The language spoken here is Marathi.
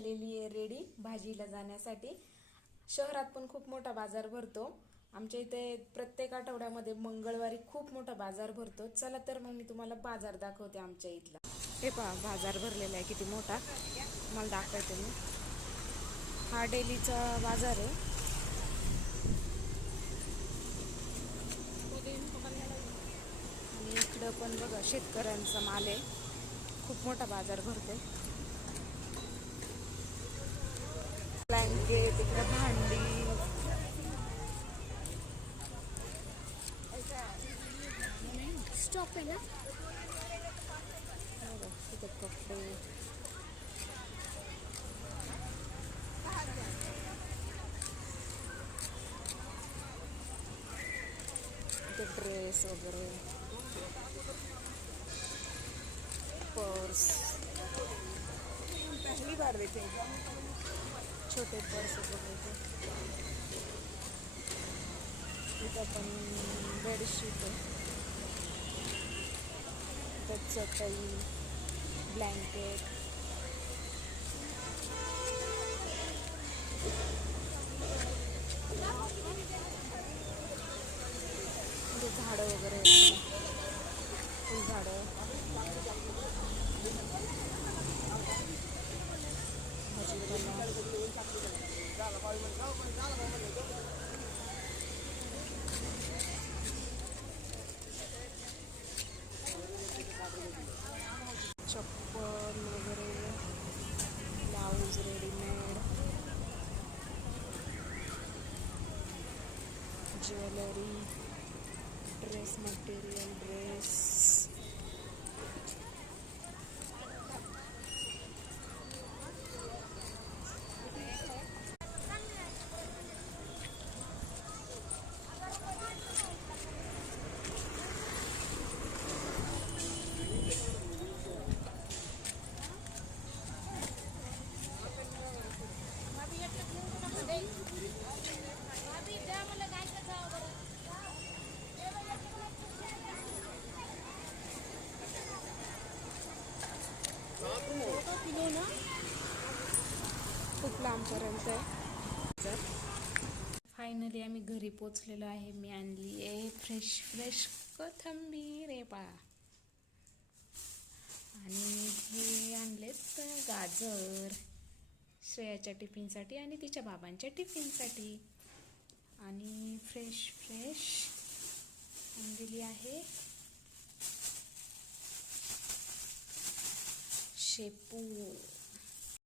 झालेली आहे रेडी भाजीला जाण्यासाठी। शहरात पण खूप मोठा बाजार भरतो। आमच्या इथे प्रत्येक आठवड्यामध्ये मंगळवारी खूप मोठा बाजार भरतो। चला तर मग मी तुम्हाला बाजार दाखवते आमच्या इथला। हे पहा बाजार भरलेला आहे किती मोठा, मला दाखवते मी। हा डेलीचा बाजार आहे। आणि इकडं पण बघा शेतकऱ्यांचा माल आहे, खूप मोठा बाजार भरतो। ब्लँकेट, इकडे भांडी, स्टॉप आहे ना, इथे कपडे, इथे ड्रेस वगैरे, पर्स, पहली बार देखे छोटे पर्स वगैरे। इथं पण बेडशीट आहे, इथं चटई, ब्लँकेट, इथे झाडं वगैरे, फुलझाडं, चप्पल वगैरे, blouse readymade, jewellery, dress material, dress, खूप लांबपर्यंत आहे। फायनली आम्ही घरी पोचलेलो आहे। मी आणली आहे फ्रेश कोथिंबीर रे पा, आणि हे आणलेत गाजर श्रेयाच्या टिफिनसाठी आणि तिच्या बाबांच्या टिफिनसाठी। आणि फ्रेश आणलेली आहे शेपू।